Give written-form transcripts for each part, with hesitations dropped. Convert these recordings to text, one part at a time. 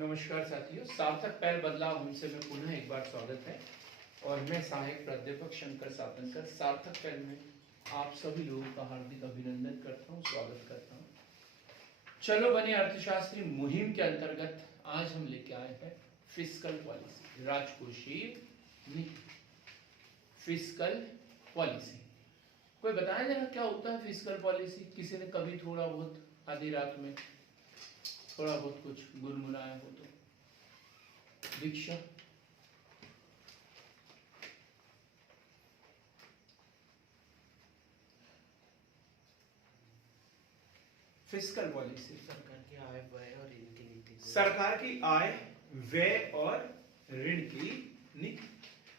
नमस्कार साथियों, सार्थक पहल बदलाव हमसे में पुनः एक बार स्वागत है। और मैं सहायक प्राध्यापक शंकर सातनकर सार्थक पहल में आप सभी लोगों का हार्दिक अभिनंदन करता हूँ, स्वागत करता हूँ। चलो बने अर्थशास्त्री मुहिम के अंतर्गत आज हम लेके आए हैं फिस्कल पॉलिसी, राजकोषीय नीति। फिस्कल पॉलिसी कोई बताया जरा क्या होता है फिस्कल पॉलिसी? किसी ने कभी थोड़ा बहुत आधी रात में थोड़ा बहुत कुछ गुनगुनाया हो तो? दीक्षा, फिस्कल पॉलिसी सरकार की आय व्यय और ऋण की नीति को सरकार की आय व्यय और ऋण की नीति।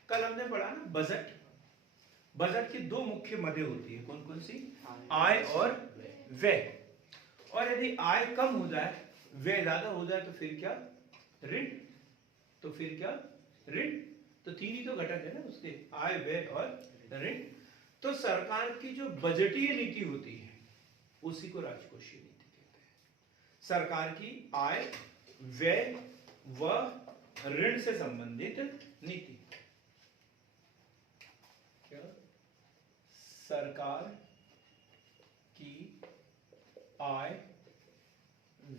कल हमने पढ़ा ना बजट। बजट की दो मुख्य मदें होती है, कौन कौन सी? आय और व्यय। और यदि आय कम हो जाए, व्यय ज्यादा हो जाए तो फिर क्या? ऋण। तो फिर क्या? ऋण। तो तीन ही तो घटक है ना उसके, आय व्यय और ऋण। तो सरकार की जो बजटीय नीति होती है उसी को राजकोषीय नीति कहते हैं। सरकार की आय व्यय व ऋण से संबंधित नीति। क्या? सरकार की आय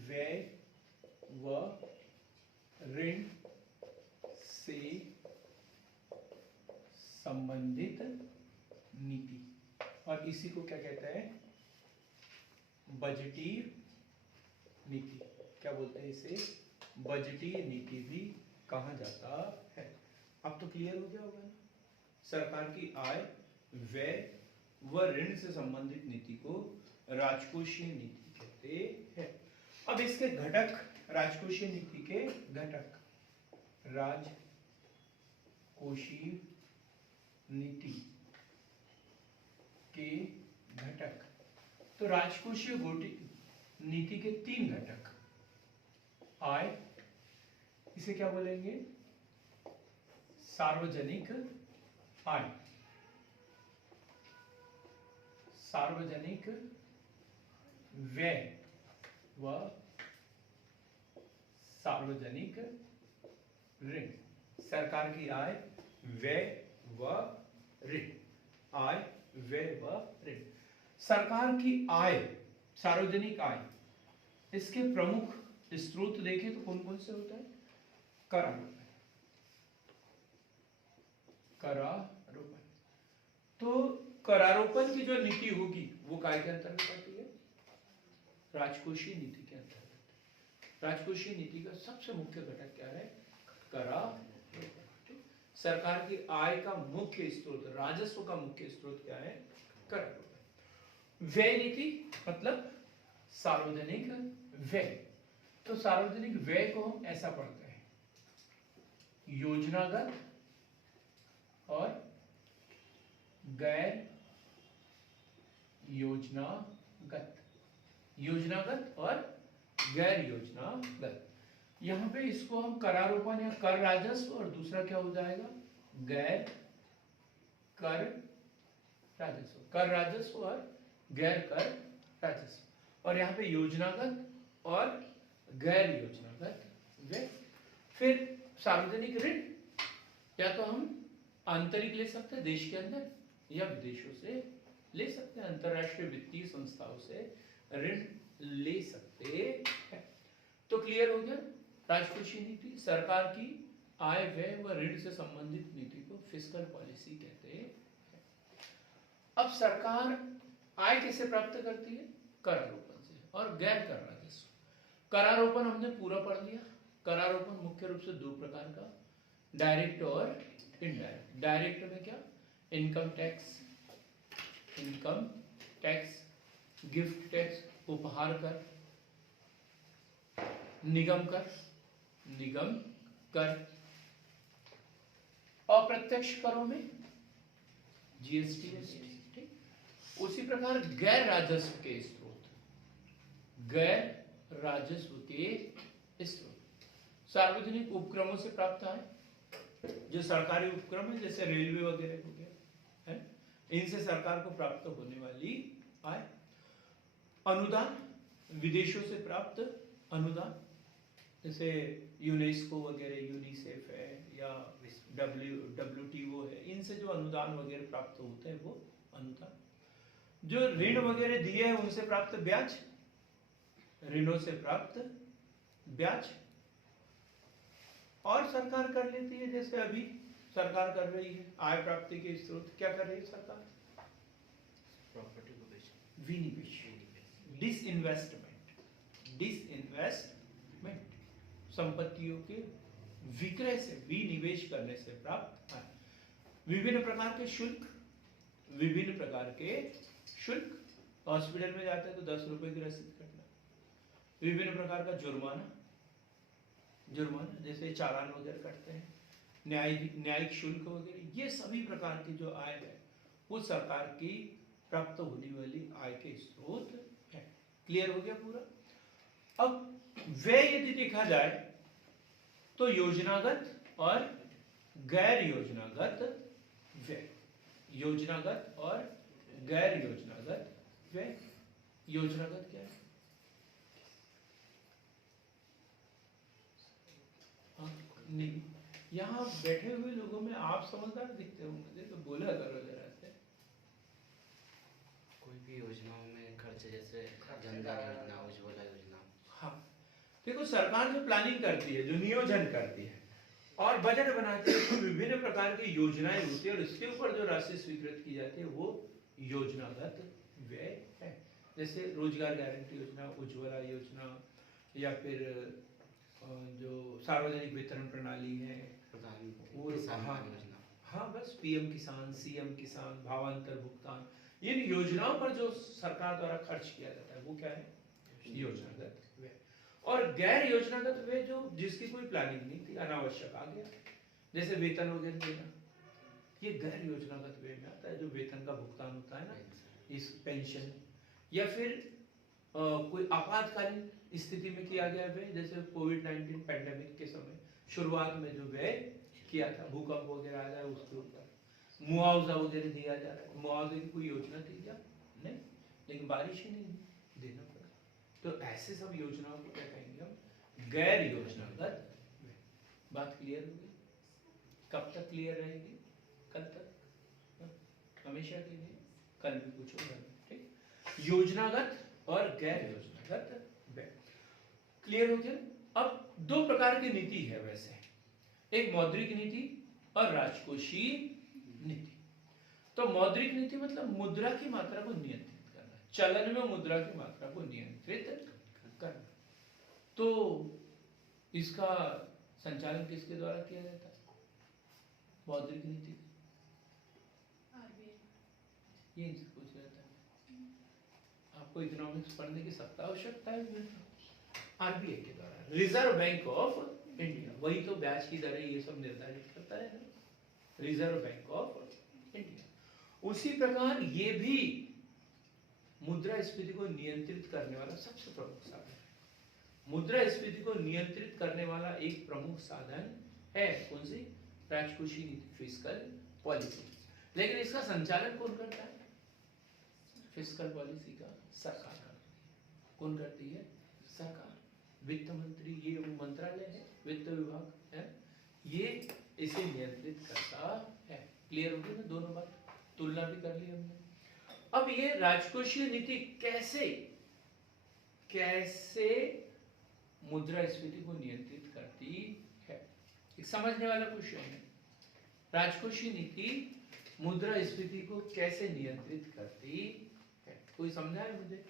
व्यय व ऋण से संबंधित नीति, और इसी को क्या कहते हैं? बजटीय नीति। क्या बोलते हैं इसे? बजटीय नीति भी कहा जाता है। अब तो क्लियर हो गया होगा ना? सरकार की आय व्यय व ऋण से संबंधित नीति को राजकोषीय नीति कहते हैं। अब इसके घटक, राजकोषीय नीति के घटक, राजकोषीय नीति के घटक। तो राजकोषीय नीति के तीन घटक। आय, इसे क्या बोलेंगे? सार्वजनिक आय, सार्वजनिक व्यय व सार्वजनिक ऋण। सरकार की आय व्यय व ऋण, आय व्यय व ऋण। सरकार की आय, सार्वजनिक आय, इसके प्रमुख स्रोत देखें तो कौन कौन से होते हैं? करारोपण, करारोपण। तो करारोपण की जो नीति होगी वो काय के अंतर्गत आती है? राजकोषीय नीति के अंतर्गत। राजकोषीय नीति का सबसे मुख्य घटक क्या है? करारोपण। सरकार की आय का मुख्य स्रोत, राजस्व का मुख्य स्रोत क्या है? करारोपण। व्यय नीति मतलब सार्वजनिक व्यय। तो सार्वजनिक व्यय को हम ऐसा पढ़ते हैं, योजनागत और गैर योजनागत। योजनागत और गैर योजनागत। यहां पे इसको हम करारोपण या कर राजस्व, और दूसरा क्या हो जाएगा? गैर कर राजस्व। कर राजस्व और गैर कर राजस्व। और यहाँ पे योजनागत और गैर योजनागत व्यय। फिर सार्वजनिक ऋण, या तो हम आंतरिक ले सकते हैं देश के अंदर, या विदेशों से ले सकते हैं, अंतरराष्ट्रीय वित्तीय संस्थाओं से ऋण ले सकते हैं। तो क्लियर हो गया? राजकोषीय नीति, सरकार की आय व्यय व ऋण से संबंधित नीति को फिस्कल पॉलिसी कहते हैं। अब सरकार आय कैसे प्राप्त करती है? करारोपण से और गैर कर राजस्व। करारोपण हमने पूरा पढ़ लिया। करारोपण मुख्य रूप से दो प्रकार का, डायरेक्ट और इनडायरेक्ट। डायरेक्ट में क्या? Income tax, income tax, gift tax, उपहार कर, निगम कर, निगम कर। अप्रत्यक्ष करों में जीएसटी। ठीक। उसी प्रकार गैर राजस्व के स्रोत, गैर राजस्व के स्रोत सार्वजनिक उपक्रमों से प्राप्त आय, जो सरकारी उपक्रम है जैसे रेलवे वगैरह हो गया है, इनसे सरकार को प्राप्त होने वाली आय। अनुदान, विदेशों से प्राप्त अनुदान, जैसे यूनेस्को वगैरह, यूनिसेफ है या WTO है, इनसे जो अनुदान वगैरह प्राप्त होते हैं वो अनुदान, जो ऋण वगैरह दिए हैं उनसे प्राप्त ब्याज, ऋणों से प्राप्त ब्याज, और सरकार कर लेती है, जैसे अभी सरकार कर रही है आय प्राप्ति के स्रोत क्या कर रही है सरकार, प्रॉपर्टी को बेच, विनिवेश, डिसइन्वेस्टमेंट, संपत्तियों के विक्रय से, विनिवेश करने से प्राप्त आय। विभिन्न प्रकार के शुल्क, विभिन्न प्रकार के शुल्क, हॉस्पिटल में जाते हैं तो 10 रुपए की रसीद कटना, विभिन्न प्रकार का जुर्माना, जैसे चालान वगैरह कटते हैं, न्यायिक शुल्क वगैरह, ये सभी प्रकार की जो आय है वो सरकार की प्राप्त होने वाली आय के स्रोत है। क्लियर हो गया पूरा। अब व्यय यदि देखा जाए तो योजनागत और गैर योजनागत व्यय, योजनागत और गैर योजनागत व्यय। योजनागत क्या है? नहीं, यहाँ बैठे हुए लोगों में आप समझदार दिखते हो मुझे, तो बोला करो जरा से। कोई भी योजनाओं में खर्च, जैसे जनधन योजना, उज्ज्वला योजना। हाँ, देखो सरकार जो प्लानिंग करती है, जो नियोजन करती है और बजट बनाती है, तो विभिन्न प्रकार की योजनाएं होती है और इसके ऊपर जो राशि स्वीकृत की जाती है वो योजनागत व्यय है। जैसे रोजगार गारंटी योजना, उज्ज्वला योजना, या फिर जो सार्वजनिक वितरण प्रणाली है, हाँ बस PM किसान, CM किसान, भावांतर भुगतान, इन योजनाओं पर जो सरकार द्वारा खर्च किया जाता है वो क्या है? योजनागत व्यय। और गैर योजनागत व्यय जो जिसकी कोई प्लानिंग नहीं थी, अनावश्यक आ गया, जैसे वेतन वगैरह देना, ये गैर योजनागत व्यय में आता है। जो वेतन का भुगतान होता है ना, इस पेंशन, या फिर कोई आपातकालीन स्थिति में किया गया व्यय, जैसे कोविड-19 पैंडेमिक के समय शुरुआत में जो व्यय किया था, भूकंप वगैरह आ जाए उसके ऊपर मुआवजा वगैरह दिया जा रहा है, मुआवजे की कोई योजना थी क्या? नहीं, लेकिन बारिश ही नहीं, देना पड़ा। तो ऐसे सब योजनाओं को क्या कहेंगे हम? गैर योजनागत व्यय। बात क्लियर होगी? कब तक क्लियर रहेगी? कल तक, हमेशा के लिए, कल भी कुछ होगा, ठीक? योजनागत और गैर योजनागत व्यय क्लियर हो गया। अब दो प्रकार की नीति है वैसे, एक मौद्रिक नीति और राजकोषीय नीति। तो मौद्रिक नीति मतलब मुद्रा की मात्रा को नियंत्रित करना, चलन में मुद्रा की मात्रा को नियंत्रित करना। तो इसका संचालन किसके द्वारा किया जाता है? मौद्रिक नीति ये इनसे पूछ रहा था। आपको इकोनॉमिक्स पढ़ने की सख्त आवश्यकता है। RBI के द्वारा, रिजर्व बैंक ऑफ इंडिया, वही तो ब्याज की दरें ये सब निर्धारित करता है ना, रिजर्व बैंक ऑफ इंडिया। उसी प्रकार ये भी मुद्रास्फीति को नियंत्रित करने वाला सबसे प्रमुख साधन है। मुद्रास्फीति को नियंत्रित करने वाला एक प्रमुख साधन है कौन सी? राजकोषीय नीति, फिस्कल पॉलिसी। लेकिन इसका संचालन कौन करता है? फिस्कल पॉलिसी का सरकार करती है। कौन करती है? सरकार। वित्त मंत्री, ये मंत्रालय है, वित्त विभाग है, ये इसे नियंत्रित करता है। क्लियर हो गई ना दोनों बात? तुलना भी कर ली हमने। अब ये राजकोषीय नीति कैसे मुद्रास्फीति को नियंत्रित करती है, एक समझने वाला क्वेश्चन है। राजकोषीय नीति मुद्रास्फीति को कैसे नियंत्रित करती है? कोई समझा है मुझे?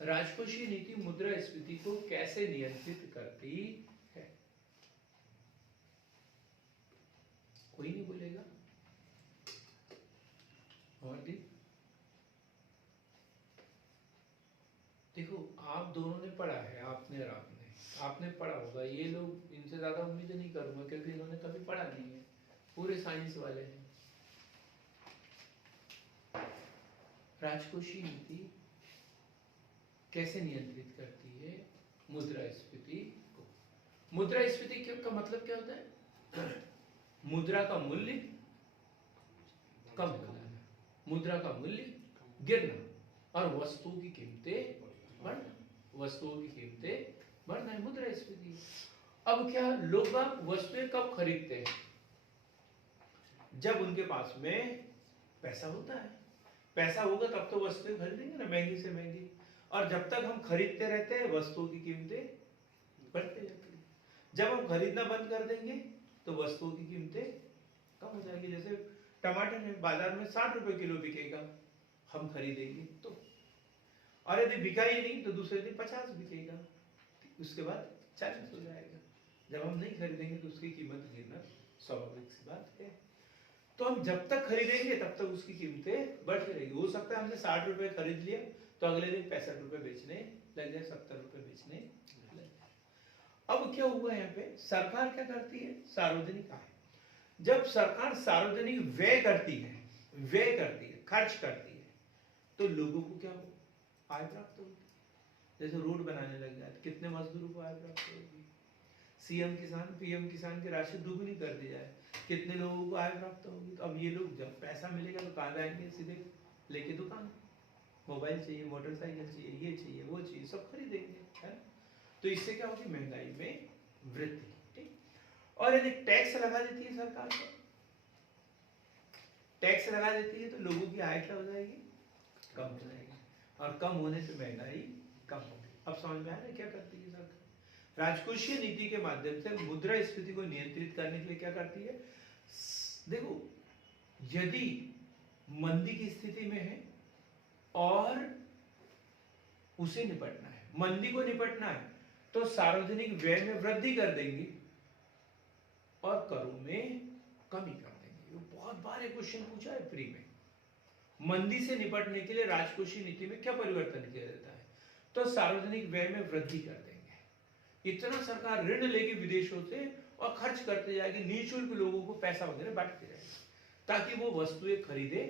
राजकोषीय नीति मुद्रास्फीति को कैसे नियंत्रित करती है? कोई नहीं बोलेगा? और देखो, आप दोनों ने पढ़ा है, आपने पढ़ा होगा। ये लोग, इनसे ज्यादा उम्मीद नहीं करूंगा क्योंकि इन्होंने कभी पढ़ा नहीं है, पूरे साइंस वाले हैं। राजकोषीय नीति कैसे नियंत्रित करती है मुद्रास्फीति को? मुद्रास्फीति का मतलब क्या होता है? मुद्रा का मूल्य कम होना, मुद्रा का मूल्य गिरना और वस्तुओं की कीमतें बढ़ना, वस्तुओं की कीमतें बढ़ना है, मुद्रास्फीति। अब क्या लोग बाग वस्तुएं कब खरीदते हैं? जब उनके पास में पैसा होता है। पैसा होगा तब तो वस्तुएं खरीदेंगे ना, महंगी से महंगी। और जब तक हम खरीदते रहते हैं वस्तुओं की कीमतें बढ़ती जाती है। जब हम खरीदना बंद कर देंगे तो वस्तुओं की कीमतें कम हो जाएगी। जैसे टमाटर है, बाजार में 60 रुपए किलो बिकेगा, हम खरीदेंगे तो, और यदि बिका ही नहीं तो दूसरे दिन 50 बिकेगा, उसके बाद 40 हो जाएगा। जब हम नहीं खरीदेंगे तो उसकी कीमत गिरना स्वाभाविक सी बात है। तो हम जब तक खरीदेंगे तब तक उसकी कीमतें बढ़ती रहेगी। हो सकता है हमने 60 रुपए खरीद लिया तो अगले दिन 65 रुपए बेचने लग जाए, 70 रुपए बेचने लग जाए। अब क्या हुआ यहाँ पे, सरकार क्या करती है, सार्वजनिक आय। जब सरकार सार्वजनिक व्यय करती है, खर्च करती है, तो लोगों को क्या हो, आय प्राप्त होती है। जैसे रोड बनाने लग जाए, कितने मजदूरों को आय प्राप्त होगी। सीएम किसान, पीएम किसान की राशि दुगनी कर दी जाए, कितने लोगों को आय प्राप्त होगी। तो अब ये लोग जब पैसा मिलेगा तो कहाँ जाएंगे, सीधे लेके दुकान, मोबाइल चाहिए, मोटरसाइकिल चाहिए, ये चाहिए, वो चाहिए, सब खरीदेंगे, है। तो इससे क्या होगी, महंगाई में वृद्धि। ठीक। और यदि टैक्स लगा देती है सरकार, को टैक्स लगा देती है तो लोगों की आय क्या हो जाएगी, कम हो जाएगी, और कम होने से महंगाई कम होगी। अब समझ में आ रहा है क्या करती है सरकार? राजकोषीय नीति के माध्यम से मुद्रास्फीति को नियंत्रित करने के लिए क्या करती है। देखो, यदि मंदी की स्थिति में है और उसे निपटना है, मंदी को निपटना है, तो सार्वजनिक व्यय में वृद्धि कर देंगे और करों में कमी कर देंगे। बहुत बार ये क्वेश्चन पूछा है प्री में। मंदी से निपटने के लिए राजकोषीय नीति में क्या परिवर्तन किया जाता है, तो सार्वजनिक व्यय में वृद्धि कर देंगे। इतना सरकार ऋण लेगी विदेशों से और खर्च करते जाएगी, निःशुल्क लोगों को पैसा वगैरह बांटते जाएगी, ताकि वो वस्तुएं खरीदे।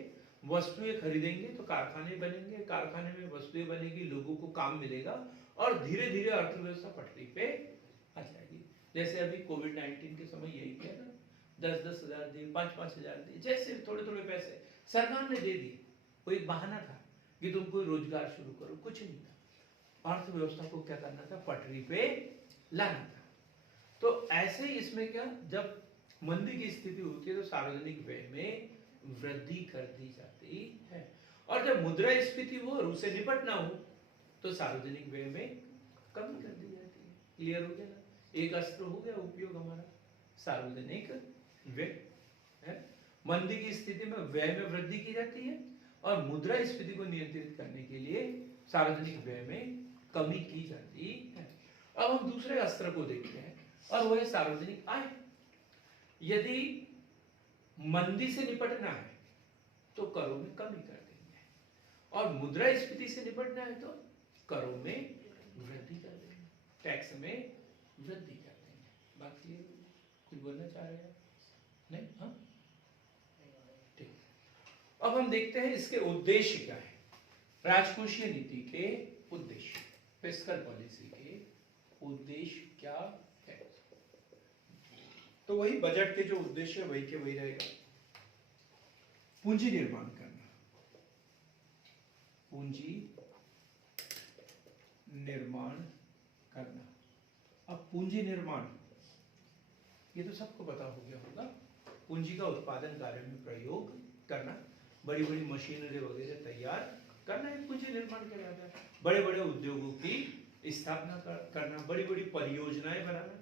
वस्तुएं खरीदेंगे तो कारखाने बनेंगे, कारखाने में वस्तुएं बनेगी, लोगों को काम मिलेगा और धीरे धीरे अर्थव्यवस्था पटरी पे आ जाएगी। जैसे अभी कोविड-19 के समय यही किया ना, 10-10 हजार दिए, 5-5 हजार दिए, जैसे थोड़े थोड़े पैसे सरकार ने दे दिए। वो एक बहाना था कि तुम कोई रोजगार शुरू करो, कुछ नहीं था। अर्थव्यवस्था को क्या करना था, पटरी पे लाना था। तो ऐसे इसमें क्या, जब मंदी की स्थिति होती है तो सार्वजनिक व्यय में वृद्धि कर दी जाती है, और जब मुद्रास्फीति हो और उसे निपटना हो तो सार्वजनिक व्यय में कमी कर दी जाती है। क्लियर हो गया ना? एक अस्त्र हो गया उपयोग हमारा, सार्वजनिक व्यय है। मंदी की स्थिति में व्यय में वृद्धि की जाती है और मुद्रास्फीति को नियंत्रित करने के लिए सार्वजनिक व्यय में कमी की जाती है। अब हम दूसरे अस्त्र को देखते हैं और वह है सार्वजनिक आय। यदि मंदी से निपटना है तो करों में कमी कर देंगे, और मुद्रास्फीति से निपटना है तो करों में वृद्धि कर देंगे, टैक्स में वृद्धि कर देंगे। बाकी कुछ बोलना चाह रहे हैं? नहीं? हाँ, ठीक। अब हम देखते हैं इसके उद्देश्य क्या है, राजकोषीय नीति के उद्देश्य, फिस्कल पॉलिसी के उद्देश्य क्या है। तो वही बजट के जो उद्देश्य है वही के वही रहेगा। पूंजी निर्माण करना, पूंजी निर्माण करना। अब पूंजी निर्माण, ये तो सबको पता हो गया होगा, पूंजी का उत्पादन कार्य में प्रयोग करना, बड़ी बड़ी मशीनरी वगैरह तैयार करना, एक पूंजी निर्माण कहलाता है। बड़े बड़े उद्योगों की स्थापना करना, बड़ी बड़ी परियोजनाएं बनाना,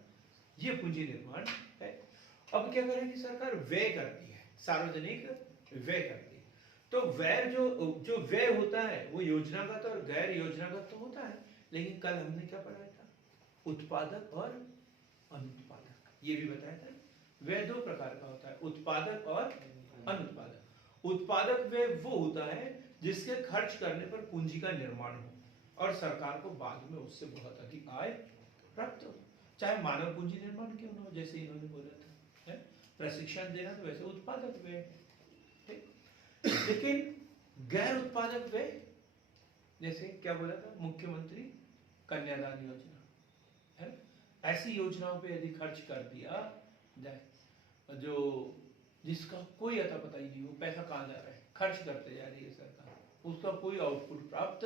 ये पूंजी निर्माण है। अब क्या करेगी सरकार, व्यय करती है, सार्वजनिक व्यय करती है। तो व्यय जो व्यय होता है वो योजनागत और गैर योजनागत तो होता है, लेकिन कल हमने क्या पढ़ाया था, उत्पादक और अनुत्पादक, ये भी बताया था। व्यय दो प्रकार का होता है, उत्पादक और अनुत्पादक। उत्पादक व्यय वो होता है जिसके खर्च करने पर पूंजी का निर्माण हो और सरकार को बाद में उससे बहुत अधिक आय प्राप्त हो, चाहे मानव पूंजी निर्माण क्यों ना हो, जैसे इन्होंने बोला था, है? प्रशिक्षण देना, तो वैसे उत्पादक व्यय है, ठीक। लेकिन गैर उत्पादक व्यय, जैसे क्या बोला था, मुख्यमंत्री कन्यादान योजना है, ऐसी योजनाओं पे यदि खर्च कर दिया जाए, जो जिसका कोई अता पता ही नहीं हो, पैसा कहाँ जा रहा है, खर्च करते जा रही है सरकार, उसका कोई आउटपुट प्राप्त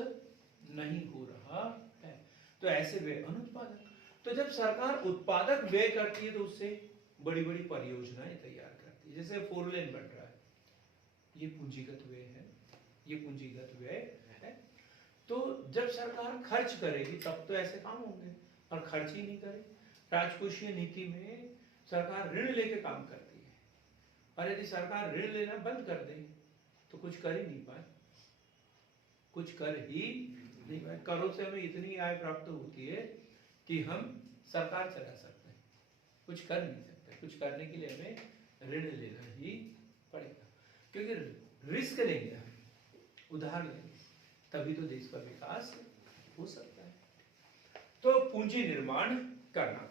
नहीं हो रहा है, तो ऐसे वे अनुत्पादक। तो जब सरकार उत्पादक व्यय करती है तो उससे बड़ी बड़ी परियोजनाएं तैयार करती है। जैसे 4 लेन बन रहा है, ये पूंजीगत व्यय है, ये पूंजीगत व्यय है। तो जब सरकार खर्च करेगी तब तो ऐसे काम होंगे, और खर्च ही नहीं करे। राजकोषीय नीति में सरकार ऋण लेके काम करती है, और यदि सरकार ऋण लेना बंद कर दे तो कुछ कर ही नहीं पाए, कुछ कर ही नहीं पाए। करों से हमें इतनी आय प्राप्त होती है कि हम सरकार चला सकते हैं, कुछ कर नहीं सकते। कुछ करने के लिए हमें ऋण लेना ही पड़ेगा, क्योंकि रिस्क लेंगे, उधार लेंगे, तभी तो देश का विकास हो सकता है। तो पूंजी निर्माण करना।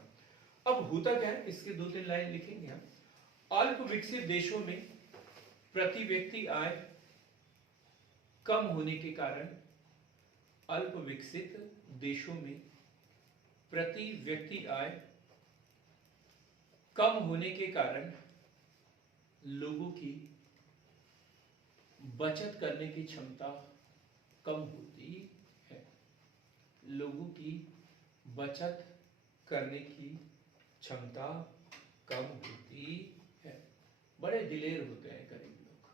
अब होता क्या है, इसके 2-3 लाइन लिखेंगे हम। अल्प विकसित देशों में प्रति व्यक्ति आय कम होने के कारण, अल्प विकसित देशों में प्रति व्यक्ति आय कम होने के कारण लोगों की बचत करने की क्षमता कम होती है। लोगों की बचत करने की क्षमता कम होती है। बड़े दिलेर होते हैं गरीब लोग।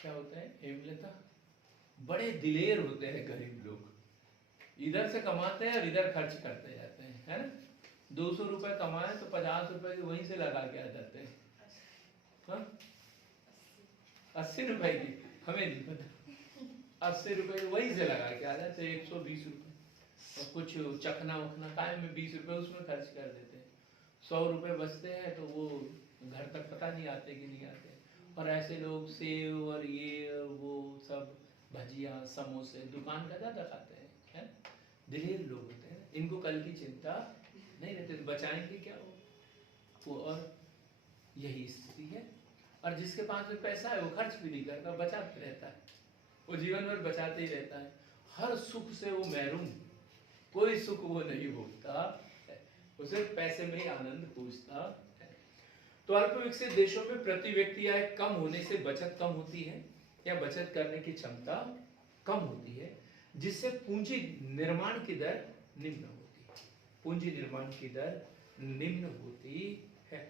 क्या होता है हेमलता? बड़े दिलेर होते हैं गरीब लोग। इधर से कमाते हैं और इधर खर्च करते जाते हैं, है ना। 200 रुपए कमाए तो 50 रुपए वहीं से लगा के आ जाते हैं। 80 रुपए की हमें नहीं पता, 80 रुपए वहीं से लगा के आ जाते हैं। 120 रुपए और कुछ चखना वखना काय में 20 रुपए उसमें खर्च कर देते हैं। 100 रुपए बचते हैं तो वो घर तक पता नहीं आते कि नहीं आते। और ऐसे लोग सेव और ये और वो सब भजिया समोसे दुकान का ज्यादा खाते हैं, है? दिलेर लोग होते हैं, इनको कल की चिंता नहीं रहती, तो बचाएंगे क्या वो। और यही स्थिति है। और जिसके पास में पैसा है वो खर्च भी नहीं करता, बचाते रहता है, वो जीवन भर बचाते ही रहता है। हर सुख से वो महरूम, कोई सुख वो नहीं भोगता, उसे पैसे में ही आनंद पूछता है। तो अल्प विकसित देशों में प्रति व्यक्ति आय कम होने से बचत कम होती है, या बचत करने की क्षमता कम होती है, जिससे पूंजी निर्माण की दर निम्न होती है। पूंजी निर्माण की दर निम्न होती है।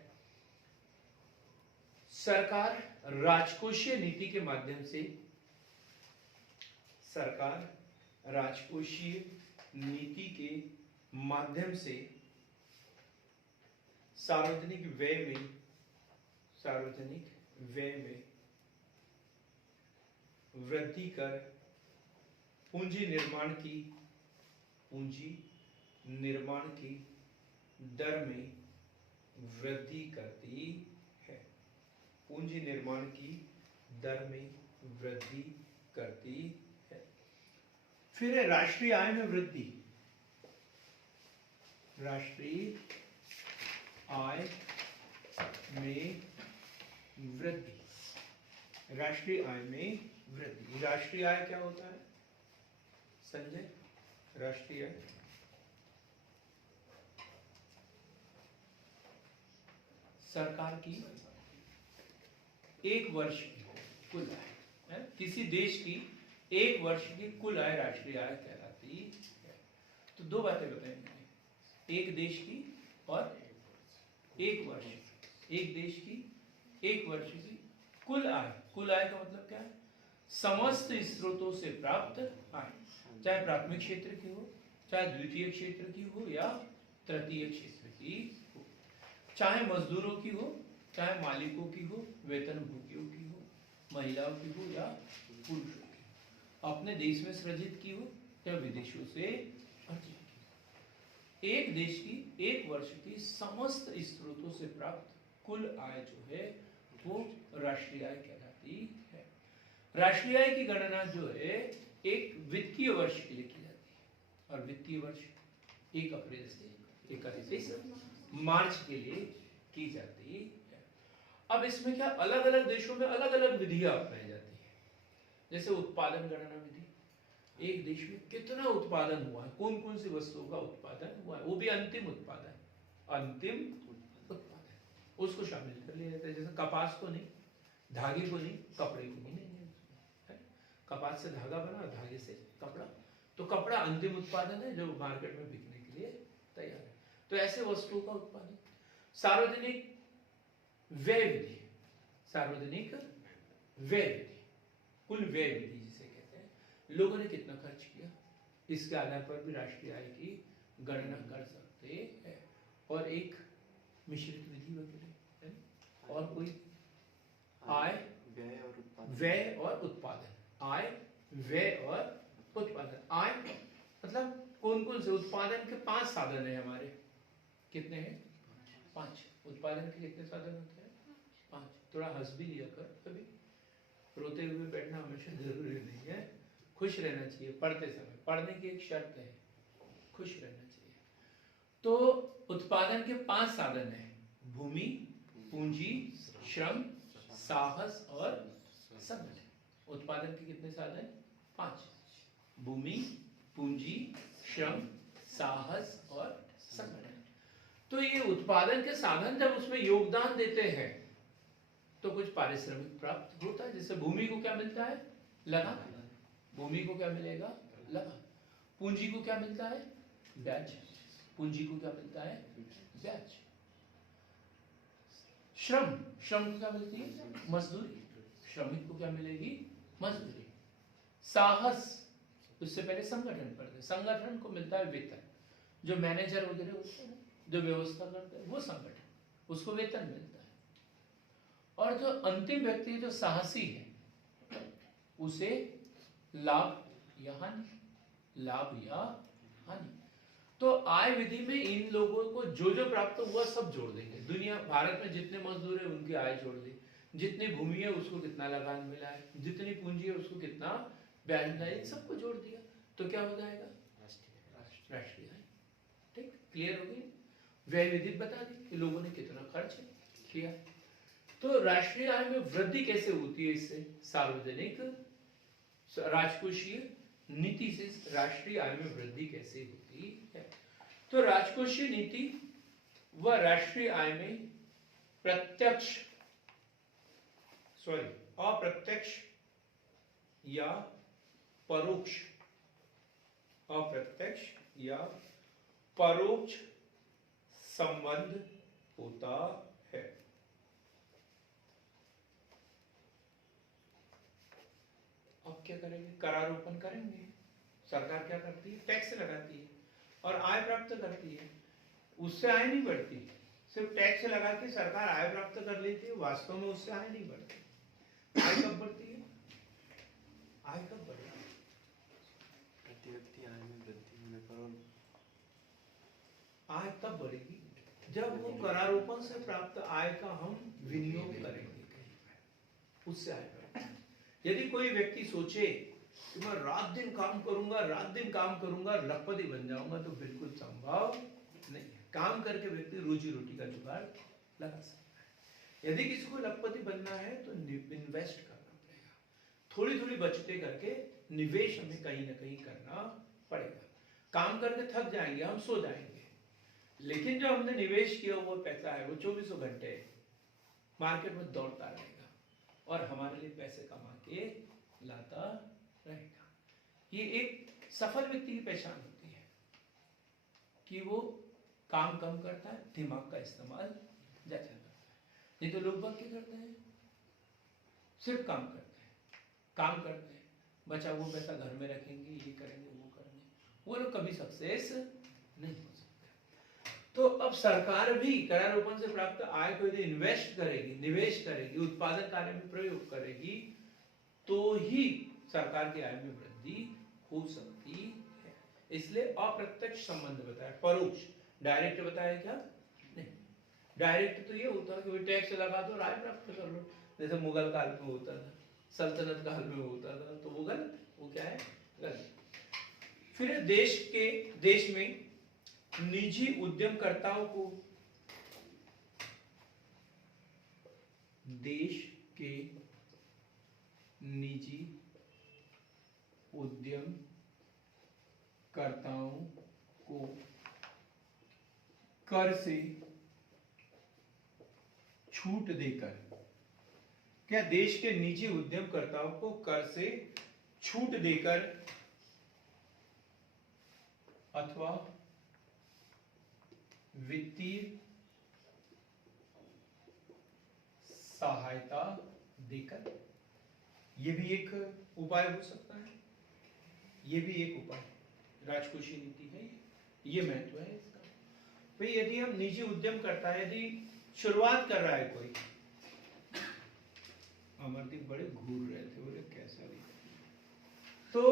सरकार राजकोषीय नीति के माध्यम से, सरकार राजकोषीय नीति के माध्यम से सार्वजनिक व्यय में वृद्धि कर पूंजी निर्माण की दर में वृद्धि करती है। पूंजी निर्माण की दर में वृद्धि करती है। फिर है राष्ट्रीय आय में वृद्धि। राष्ट्रीय आय में वृद्धि। राष्ट्रीय आय में वृद्धि। राष्ट्रीय आय क्या होता है संजय? राष्ट्रीय आय सरकार की एक वर्ष की कुल आय है। किसी देश की एक वर्ष की कुल आय राष्ट्रीय आय कहलाती है। तो दो बातें बताएंगे, एक देश की और एक वर्ष। एक देश की एक वर्ष की कुल आय। कुल आय का मतलब क्या है? समस्त स्रोतों से प्राप्त आय, चाहे प्राथमिक क्षेत्र की हो, चाहे द्वितीय क्षेत्र की हो, या तृतीय क्षेत्र की हो, चाहे मजदूरों की हो, चाहे मालिकों की हो, वेतनभोगियों की हो, महिलाओं की हो या पुरुषों की हो, अपने देश में सृजित की हो या विदेशों से अर्जित की। एक देश की एक वर्ष की समस्त स्रोतों से प्राप्त कुल आय जो है वो राष्ट्रीय आय कहलाती है। राष्ट्रीय आय की गणना जो है एक वित्तीय वर्ष के लिए की जाती है, और वित्तीय वर्ष 1 अप्रैल से 31 मार्च के लिए की जाती है। अब इसमें क्या अलग अलग देशों में अलग अलग विधियां अपनाई जाती है। जैसे उत्पादन गणना विधि, एक देश में कितना उत्पादन हुआ है, कौन कौन सी वस्तुओं का उत्पादन हुआ है, वो भी अंतिम उत्पादन, उसको शामिल कर लिया जाता है। जैसे कपास को नहीं, धागे को नहीं, कपड़े को भी नहीं है। कपास से धागा बना, धागे से कपड़ा, तो कपड़ा अंतिम उत्पादन है जो मार्केट में बिकने के लिए तैयार है। तो ऐसे वस्तुओं का उत्पादन। सार्वजनिक व्यय विधि, सार्वजनिक व्यय विधि, कुल व्यय विधि जिसे कहते हैं, लोगों ने कितना खर्च किया, इसके आधार पर भी राष्ट्रीय आय की गणना कर सकते हैं। और एक मिश्रित विधि वगैरह है। और कोई आय, व्यय और उत्पादन। आय, व्यय और उत्पादन। आय मतलब कौन कौन से उत्पादन के 5 साधन है हमारे। कितने हैं? 5। उत्पादन के कितने साधन होते हैं? 5। थोड़ा हंस भी लिया कर, कभी रोते हुए बैठना हमेशा जरूरी नहीं है, खुश रहना चाहिए पढ़ते समय। पढ़ने की एक शर्त है, खुश रहना चाहिए। तो उत्पादन के 5 साधन है, भूमि, पूंजी, श्रम, साहस और संगठन। उत्पादन के कितने साधन? 5। भूमि, पूंजी, श्रम, साहस और संगठन। तो ये उत्पादन के साधन जब उसमें योगदान देते हैं तो कुछ पारिश्रमिक प्राप्त होता है। जैसे भूमि को क्या मिलता है? लगान। भूमि को क्या मिलेगा? लगान। पूंजी को क्या मिलता है? ब्याज। पूंजी को क्या मिलता है? ब्याज। श्रम, श्रम को क्या मिलती है? मजदूरी। श्रमिक को क्या मिलेगी? मजदूरी। साहस, उससे पहले संगठन पढ़ते। संगठन को मिलता है वेतन। जो मैनेजर वगैरह होते हैं, जो व्यवस्था करते हैं, वो संगठन, उसको वेतन मिलता है। और जो अंतिम व्यक्ति जो साहसी है, उसे लाभ या हानि, लाभ या हानि। तो आय विधि में इन लोगों को जो जो प्राप्त हुआ सब जोड़ देंगे। दुनिया, भारत में जितने मजदूर है उनकी आय जोड़ दी, जितनी भूमि है उसको कितना लगान मिला है, जितनी पूंजी है उसको कितना ब्याज मिला है, सबको जोड़ दिया तो क्या हो जाएगा? राष्ट्रीय आय। ठीक, क्लियर हो गई? व्यय विधि बता दी कि लोगों ने कितना खर्च किया। तो राष्ट्रीय आय में वृद्धि कैसे होती है? इससे सार्वजनिक राजकोषीय नीति से राष्ट्रीय आय में वृद्धि कैसे होती है? तो राजकोषीय नीति व राष्ट्रीय आय में प्रत्यक्ष, अप्रत्यक्ष या परोक्ष, अप्रत्यक्ष या परोक्ष संबंध होता है। अब क्या करेंगे? करारोपण करेंगे। सरकार क्या करती है? टैक्स लगाती है और आय प्राप्त करती है। उससे आय नहीं बढ़ती, सिर्फ टैक्स लगा के सरकार आय प्राप्त कर लेती है, वास्तव में उससे आय नहीं बढ़ती। आय कब बढ़ती है? आय कब बढ़ती है? प्रति व्यक्ति आय में वृद्धि होने पर। आय तब बढ़ेगी जब वो करारोपण से प्राप्त आय का हम विनियोग करेंगे, उससे आय बढ़ेगी। यदि कोई व्यक्ति सोचे कि मैं रात दिन काम करूंगा, रात दिन काम करूंगा, लखपति बन जाऊंगा, तो बिल्कुल संभव नहीं है। काम करके व्यक्ति रोजी रोटी का जुगाड़ लगा सकता है। यदि किसी को लखपति बनना है तो इन्वेस्ट करना पड़ेगा, थोड़ी थोड़ी बचतें करके निवेश हमें कहीं ना कहीं करना पड़ेगा। काम करके थक जाएंगे, हम सो जाएंगे, लेकिन जो हमने निवेश किया हुआ पैसा है वो 24 घंटे मार्केट में दौड़ता रहेगा और हमारे लिए पैसे कमा के लाता रहेगा। ये एक सफल व्यक्ति की पहचान होती है कि वो काम कम करता है, दिमाग का इस्तेमाल ज्यादा करता है। नहीं तो लोग बात क्या करते हैं? सिर्फ काम करते हैं, काम करते हैं, बचा वो पैसा घर में रखेंगे, ये करेंगे, वो करेंगे, वो लोग कभी सक्सेस नहीं हो सकते। तो अब सरकार भी करारोपण से प्राप्त आय को यदि इन्वेस्ट करेगी, निवेश करेगी, उत्पादन कार्य में प्रयोग करेगी, तो ही सरकार की आय में वृद्धि हो सकती है। इसलिए अप्रत्यक्ष संबंध बताया, परोक्ष, डायरेक्ट बताया क्या? नहीं। डायरेक्ट तो ये होता है कि टैक्स लगा दो और आय प्राप्त कर लो, जैसे मुगल काल में होता था, सल्तनत काल में होता था, तो वो गलत, वो क्या है? गलत। फिर देश में निजी उद्यमकर्ताओं को, देश के निजी उद्यमकर्ताओं को कर से छूट देकर, क्या देश के निजी उद्यमकर्ताओं को कर से छूट देकर अथवा वित्तीय सहायता देकर, ये भी एक उपाय हो सकता है, ये भी एक उपाय राजकोषीय नीति है, ये महत्व है इसका। भाई यदि हम निजी उद्यम करता है, यदि शुरुआत कर रहा है कोई, अमरदीप बड़े घूर रहे थे, बोले कैसा भी तो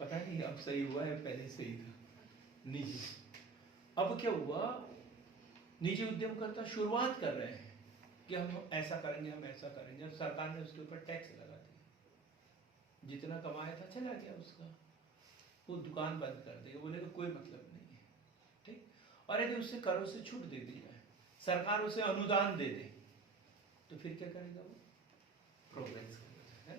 पता नहीं अब सही हुआ है, पहले सही था निजी। अब क्या हुआ, निजी उद्यम करता शुरुआत कर रहे हैं कि हम ऐसा करेंगे, हम ऐसा करेंगे, और सरकार ने उसके ऊपर टैक्स लगा दिया, जितना कमाया था चला गया उसका, वो दुकान बंद कर देगा, बोलेगा कोई मतलब नहीं है, ठीक। और यदि उससे करों से छूट दे दी जाए, सरकार उसे अनुदान दे दे, तो फिर क्या करेगा वो, प्रोग्रेस करेगा, है।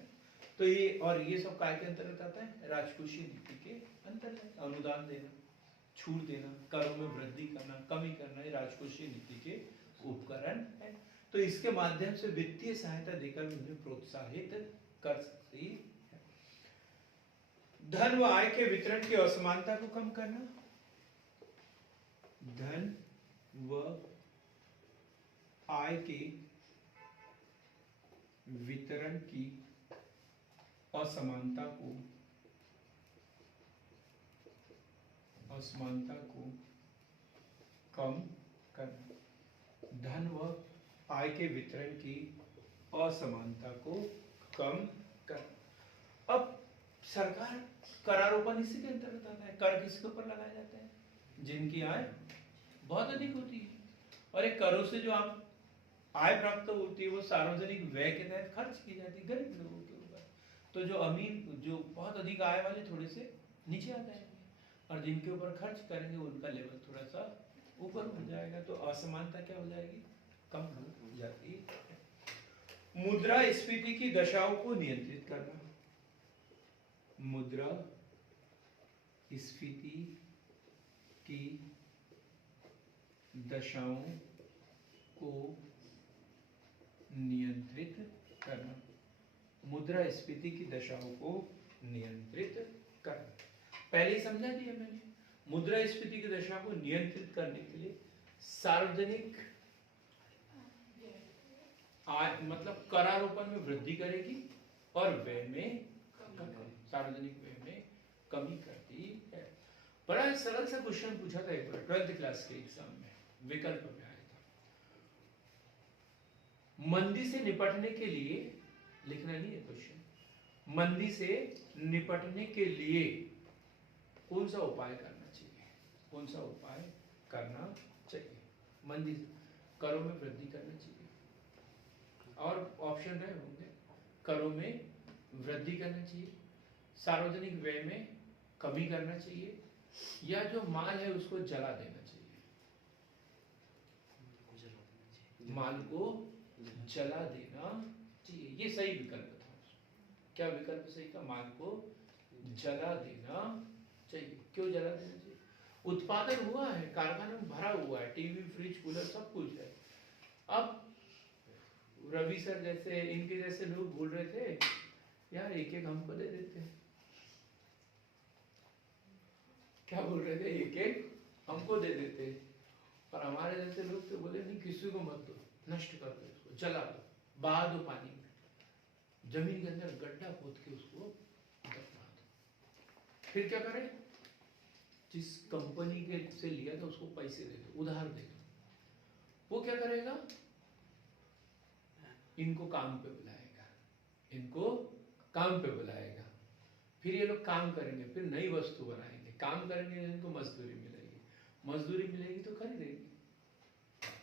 तो ये, और ये सब काय के अंतर्गत आता है, राजकोषीय नीति के अंतर्गत। अनुदान देना, छूट देना, करों में वृद्धि करना, कमी करना, ये राजकोषीय नीति के उपकरण है। तो इसके माध्यम से वित्तीय सहायता देकर उन्हें प्रोत्साहित कर सकती है। धन व आय के वितरण की असमानता को कम करना, धन व आय के वितरण की असमानता को कम करना, धन व आय के वितरण की असमानता को कम करना। अब सरकार करारोपण इसी के अंतर्गत आता है। कर किसके ऊपर लगाया जाता है, जिनकी आय बहुत अधिक होती है, और एक करों से जो आप आय प्राप्त होती है वो सार्वजनिक व्यय के तहत खर्च की जाती है गरीब लोगों के ऊपर। तो जो अमीर, जो बहुत अधिक आय वाले थोड़े से नीचे आ जाएंगे, और जिनके ऊपर खर्च करेंगे उनका लेवल थोड़ा सा ऊपर हो जाएगा, तो असमानता क्या हो जाएगी, कम हो जाती है। मुद्रास्फीति की दशाओं को नियंत्रित करना, मुद्रास्फीति की दशाओं को नियंत्रित करना, मुद्रास्फीति की दशाओं को नियंत्रित करना। पहले ही समझा दिया मैंने, मुद्रास्फीति की दशा को नियंत्रित करने के लिए सार्वजनिक आय, मतलब करारोपण में वृद्धि करेगी और व्यय में सार्वजनिक व्यय में कमी करती है। बड़ा सरल सा क्वेश्चन पूछा था एक बार 12th क्लास के एग्जाम में, विकल्प में आया था। मंदी से निपटने के लिए, लिखना नहीं है क्वेश्चन, मंदी से निपटने के लिए कौन सा उपाय करना चाहिए, कौन सा उपाय करना चाहिए। मंदी, करों में वृद्धि करना चाहिए, और ऑप्शन रहे होंगे, करों में वृद्धि करना चाहिए, सार्वजनिक व्यय में कमी करना चाहिए, या जो माल है उसको जला देना चाहिए। माल को जला देना चाहिए, ये सही विकल्प था। क्या विकल्प सही था, माल को जला देना चाहिए। क्यों जला देना चाहिए, उत्पादन हुआ है, कारखाने में भरा हुआ है, टीवी, फ्रिज, कूलर सब कुछ है। अब रवि सर जैसे, इनके जैसे लोग बोल रहे थे यार एक एक हमको दे देते, क्या बोल रहे थे, एक एक हमको दे देते, और हमारे जैसे लोग तो बोले नहीं किसी को मत दो, नष्ट कर दो इसको, जला दो, बहा दो पानी में, जमीन के अंदर गड्ढा खोद के उसको दफना दो। फिर क्या करें, जिस कंपनी के से लिया था उसको पैसे दे दो, उधार दे दो। वो क्या करेगा, इनको काम पे बुलाएगा, इनको काम पे बुलाएगा, फिर ये लोग काम करेंगे, फिर नई वस्तु बनाएंगे, काम करेंगे, इनको मजदूरी मिलेगी, मजदूरी मिलेगी तो खरीदेंगे,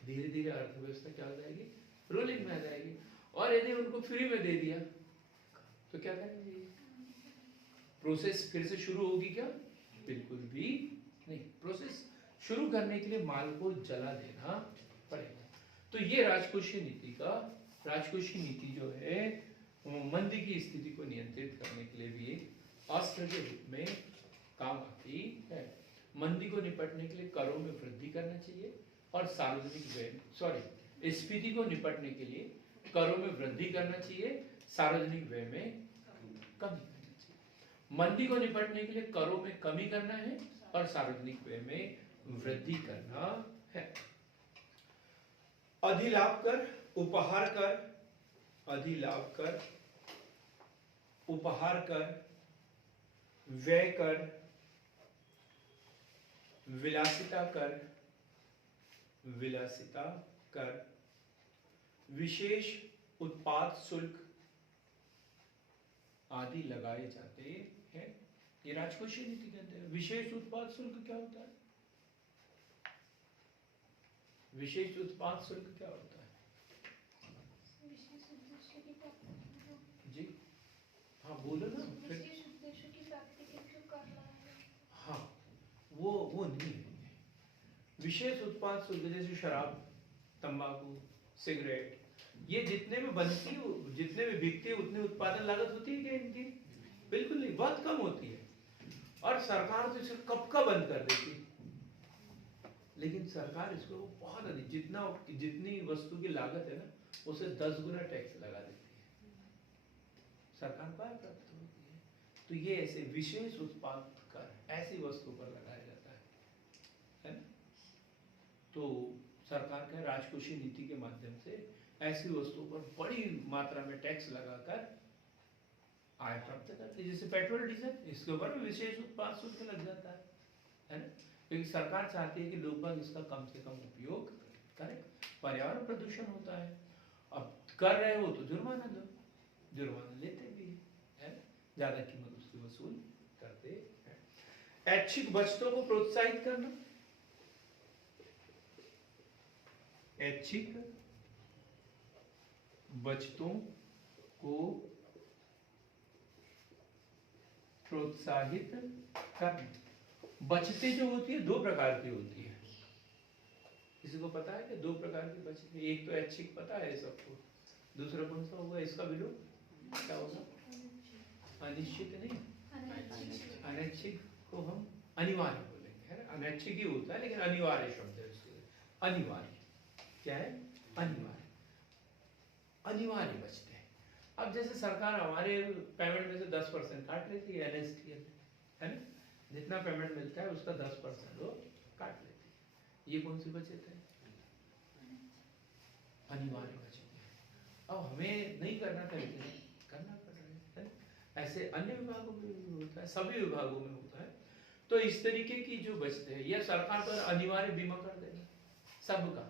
धीरे धीरे अर्थव्यवस्था क्या हो जाएगी, रोलिंग में आ जाएगी। और यदि उनको फ्री में दे दिया तो क्या करेंगे, प्रोसेस फिर से शुरू होगी क्या, बिल्कुल भी नहीं। प्रोसेस शुरू करने के लिए माल को जला देना पड़ेगा। तो ये राजकोषीय नीति का, राजकोषीय नीति जो है मंदी की स्थिति को नियंत्रित करने के लिए भी एक अस्त्र के रूप में काम आती है। मंदी को निपटने के लिए करों में वृद्धि करना चाहिए, और सार्वजनिक व्यय, स्फीति को निपटने के लिए करों में वृद्धि करना चाहिए, सार्वजनिक व्यय में कमी करना चाहिए। मंदी को निपटने के लिए करों में कमी करना है और सार्वजनिक व्यय में वृद्धि करना है। अधिलाभ कर, उपहार कर, अधिलाभ कर, उपहार कर, व्यय कर, विलासिता कर, विलासिता कर, विशेष उत्पाद शुल्क आदि लगाए जाते हैं। ये राजकोषीय नीति के अंदर। विशेष उत्पाद शुल्क क्या होता है? विशेष उत्पाद शुल्क क्या होता है? विशेष उद्देश्य की प्राप्ति जी हाँ बोलो ना फिर। विशेष उद्देश्य की प्राप्ति के लिए कर रहा है। हाँ वो नहीं है। विशेष उत्पाद शुल्क जैसे शराब, तंबाकू, सिगरेट, ये जितने में बनती है, जितने में बिकती है, उतनी उत्पादन लागत होती है क्या इनकी? बिल्कुल नहीं, बहुत कम होती है। और सरकार तो इसे कब का बंद कर देती है, लेकिन सरकार इसको बहुत अधिक, जितनी वस्तु की लागत है ना, उसे 10 गुना टैक्स लगा देती है। सरकार को आय प्राप्त होती है। तो ये ऐसे विशेष उत्पाद कर ऐसी वस्तु पर लगाया जाता है ना? तो सरकार का राजकोषीय नीति के माध्यम से ऐसी वस्तुओं पर बड़ी मात्रा में टैक्स लगाकर आय प्राप्त करती है। जैसे पेट्रोल डीजल, इसके ऊपर भी विशेष उत्पाद शुल्क लग जाता है ना? क्योंकि सरकार चाहती है कि लोग बाग इसका कम से कम उपयोग करें। पर्यावरण प्रदूषण होता है, अब कर रहे हो तो जुर्माना दो, जुर्माना लेते भी है, ज्यादा कीमत उसकी वसूल करते हैं। ऐच्छिक बचतों को प्रोत्साहित करना, ऐच्छिक बचतों को प्रोत्साहित करना। बचतें जो होती है 2 प्रकार की होती है। किसी को पता है कि 2 प्रकार की बचतें? एक तो ऐच्छिक पता है सबको, दूसरा कौन सा होगा? इसका विलोम क्या होगा? अनिश्चित नहीं, अनैच्छिक को हम अनिवार्य बोलेंगे, है ना? अनैच्छिक ही होता है लेकिन अनिवार्य शब्द है उसके लिए। अनिवार्य क्या है? अनिवार्य, अनिवार्य बचते हैं। अब जैसे सरकार हमारे पेमेंट में से 10% काट लेती है एनएसटीएल, है ना? जितना पेमेंट मिलता है उसका 10% वो काट लेती है। ये कौन सी बचत है? अनिवार्य बचत है। अब हमें नहीं करना था लेकिन करना पड़ रहा है। ऐसे अन्य विभागों में भी होता है, सभी विभागों में होता है। तो इस तरीके की जो बचत है, यह सरकार पर अनिवार्य बीमा कर देगा सबका,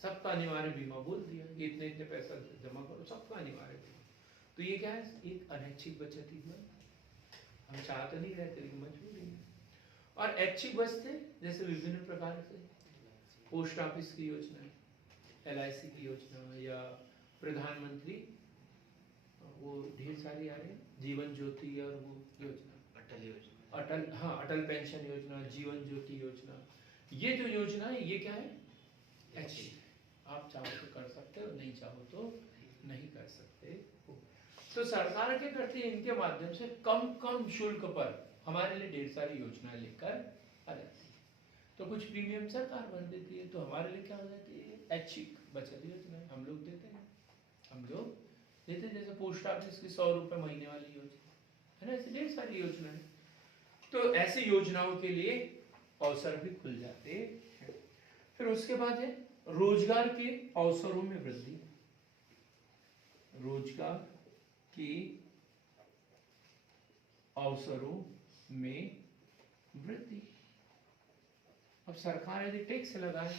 सबका अनिवार्य बीमा बोल दिया, इतने इतने पैसा जमा करो, सबका अनिवार्य बीमा। तो ये क्या है? एक अनैच्छिक बचत ही हुआ। हम चाह तो नहीं रहते लेकिन मजबूरी है। और ऐच्छिक बचते जैसे विभिन्न प्रकार से पोस्ट ऑफिस की योजना, LIC की योजना, या प्रधानमंत्री, वो ढेर सारी आ रही है, जीवन ज्योति और वो योजना, अटल योजना, अटल, हाँ अटल पेंशन योजना, जीवन ज्योति योजना, ये जो योजना है ये क्या है? ऐच्छिक। आप चाहो तो कर सकते हो, नहीं चाहो तो नहीं कर सकते हो। तो सरकार क्या करती है? इनके माध्यम से कम शुल्क पर हमारे लिए ढेर सारी योजनाएं लेकर आ जाती है। तो कुछ प्रीमियम सरकार भर देती है, तो हमारे लिए क्या हो जाती है? ऐच्छिक बचत योजना हम लोग देते हैं, हम लोग देते हैं। जैसे पोस्ट ऑफिस की 100 रुपये महीने वाली योजना है ना, ऐसी ढेर सारी योजना है। तो ऐसी योजनाओं के लिए अवसर भी खुल जाते हैं। फिर उसके बाद है रोजगार के अवसरों में वृद्धि, रोजगार के अवसरों में वृद्धि। अब सरकार यदि टैक्स लगाए,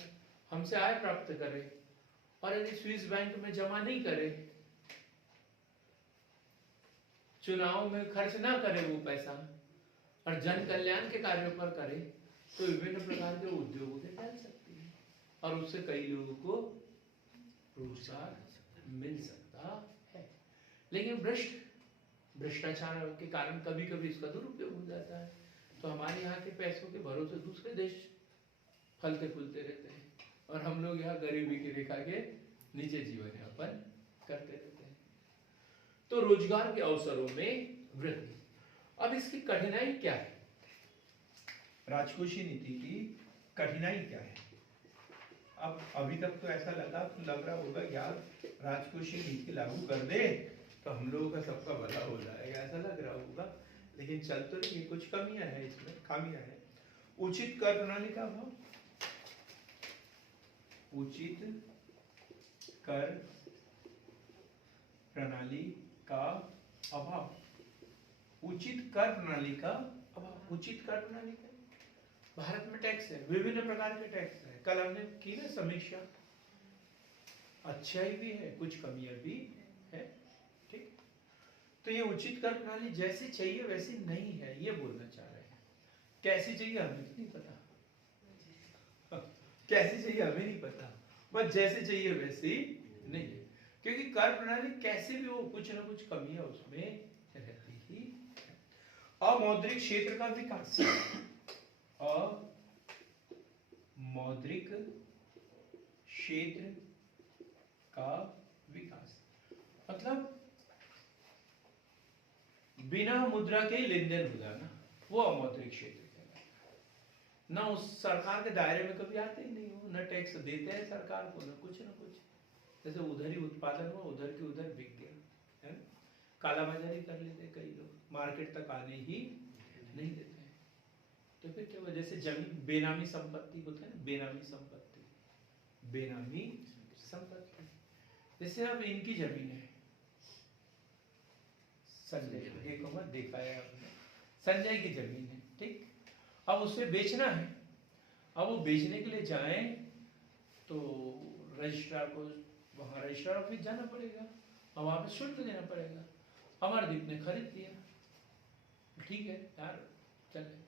हमसे आय प्राप्त करे, और यदि स्विस बैंक में जमा नहीं करे, चुनाव में खर्च ना करे वो पैसा, और जन कल्याण के कार्यों पर करे, तो विभिन्न प्रकार के उद्योगों के डाल सकती है और उससे कई लोगों को रोजगार मिल सकता है। लेकिन भ्रष्टाचार के कारण कभी कभी इसका दुरुपयोग हो जाता है। तो हमारे यहाँ के पैसों के भरोसे दूसरे देश फलते फूलते रहते हैं और हम लोग यहाँ गरीबी की रेखा के नीचे जीवन यापन करते रहते हैं। तो रोजगार के अवसरों में वृद्धि। अब इसकी कठिनाई क्या है? राजकोषीय नीति की कठिनाई क्या है? अब अभी तक तो ऐसा लग रहा होगा यार राजकोषीय नीति लागू कर दे तो हम लोगों का सबका भला हो जाएगा, ऐसा लग रहा होगा। लेकिन चल तो रही है, कुछ कमियां है इसमें, खामियां है। उचित कर प्रणाली का अभाव, उचित कर प्रणाली का अभाव, उचित कर प्रणाली का अभाव। उचित कर प्रणाली का, भारत में टैक्स है, विभिन्न प्रकार के टैक्स है, कल हमने की ना समीक्षा, अच्छाई भी है, कुछ कमियां भी है, ठीक। तो ये उचित कर प्रणाली जैसी चाहिए वैसी नहीं है, ये बोलना चाह रहे हैं। कैसी चाहिए हमें तो नहीं पता, कैसी चाहिए हमें नहीं पता, बस जैसे चाहिए वैसी नहीं है, क्योंकि कर प्रणाली कैसे भी हो कुछ ना कुछ कमियां उसमें रहती ही है। अमौद्रिक क्षेत्र का विकास, अमौद्रिक क्षेत्र का विकास मतलब बिना मुद्रा के लेन देन हो जाना, वो अमौद्रिक क्षेत्र कहलाता। ना उस सरकार के दायरे में कभी आते ही नहीं हो, ना टैक्स देते हैं सरकार को, ना कुछ, जैसे उधर ही उत्पादन हुआ, उधर के उधर बिक गया, है ना। कालाबाजारी कर लेते हैं कई लोग, मार्केट तक आने ही नहीं देते हैं। तो फिर क्या हुआ, जैसे जमीन बेनामी संपत्ति होता है ना, बेनामी संपत्ति, बेनामी संपत्ति, जैसे अब इनकी जमीन है, संजय देखा है आपने, संजय की जमीन है, ठीक। अब उसे बेचना है, अब वो बेचने के लिए जाएं तो रजिस्ट्रार को, वहां रजिस्ट्रार ऑफिस जाना पड़ेगा और वहां पे शुल्क देना पड़ेगा। अमरदीप ने खरीद लिया, ठीक है यार, चलेगा।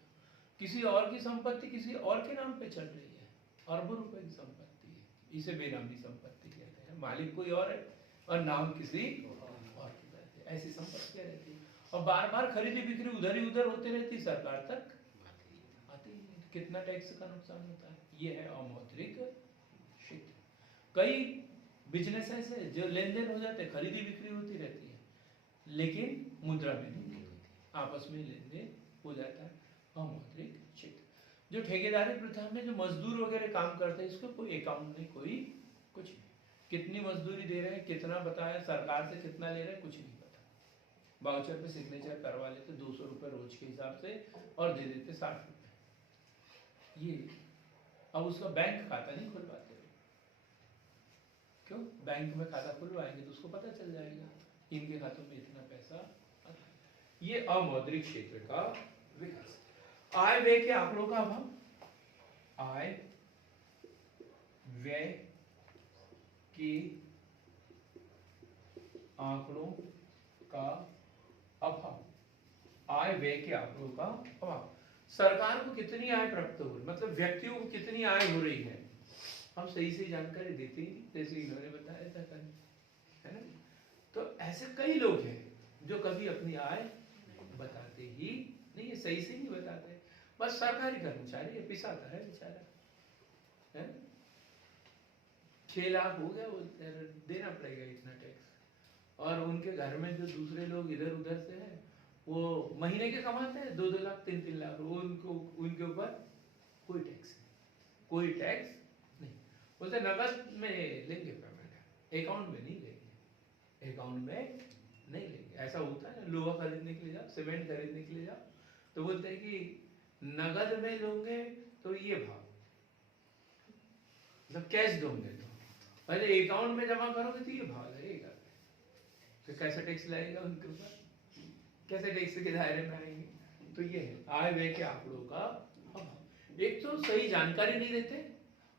किसी और की संपत्ति किसी और के नाम पे चल रही है, अरबों रुपए की संपत्ति है, इसे बेनामी संपत्ति कहते हैं। मालिक कोई और है और नाम किसी और की रहती है, ऐसी संपत्तियां रहती है। और बार बार खरीदी बिक्री उधर ही उधर होती रहती, सरकार तक आती ही नहीं, कितना टैक्स का नुकसान होता है। ये है अमौद्रिक क्षेत्र। कई बिजनेस ऐसे जो लेन देन हो जाते हैं, खरीदी बिक्री होती रहती है, लेकिन मुद्रा में नहीं होती, आपस में लेन देन हो जाता है, अमौद्रिक क्षेत्र। जो ठेकेदारी प्रथा में जो मजदूर वगैरह काम करते हैं, इसको कोई अकाउंट नहीं, कोई कुछ नहीं, कितनी मजदूरी दे रहे हैं, कितना बताया, सरकार से कितना ले रहे हैं, कुछ नहीं पता। वाउचर पे सिग्नेचर करवा लेते 200 रुपये रोज के हिसाब से और दे देते 60 रुपये। ये अब उसका बैंक खाता नहीं खुल पाते, क्यों? बैंक में खाता खुलवाएंगे तो उसको पता चल जाएगा इनके खातों में इतना पैसा आता है। ये अमौद्रिक क्षेत्र का विकास। आय व्यय के आंकड़ों का अभाव, आय व्यय के आंकड़ों का अभाव, आय व्यय के आंकड़ों का अभाव। सरकार को कितनी आय प्राप्त हो रही, मतलब व्यक्तियों को कितनी आय हो रही है, हम सही से जानकारी देते ही, जैसे इन्होंने बताया था कल, है ना। तो ऐसे कई लोग हैं जो कभी अपनी आय बताते ही नहीं है, सही से नहीं बताते, बस सरकारी कर्मचारी है, पिसाता है बेचारा, है। 6 लाख हो गया, वो देना पड़ेगा इतना टैक्स, और उनके घर में जो दूसरे लोग इधर उधर से हैं, वो महीने के कमाते हैं 2-2 लाख 3-3 लाख, वो उनके ऊपर कोई टैक्स नहीं, कोई टैक्स नहीं। बोलते नकद में लेंगे पेमेंट, अकाउंट में नहीं लेंगे, अकाउंट में नहीं लेंगे। ऐसा होता है, लोहा खरीदने के लिए जाओ, सीमेंट खरीदने के लिए जाओ, तो बोलते हैं कि नगद में लोगे तो ये भाव, मतलब कैश दोगे तो पहले अकाउंट में जमा करोगे तो ये भाव लगेगा, तो कैसे टैक्स लगेगा उनके ऊपर, कैसे टैक्स के दायरे में आएंगे। तो ये है आय व्यय के आंकड़ों का अभाव। एक तो सही जानकारी नहीं देते,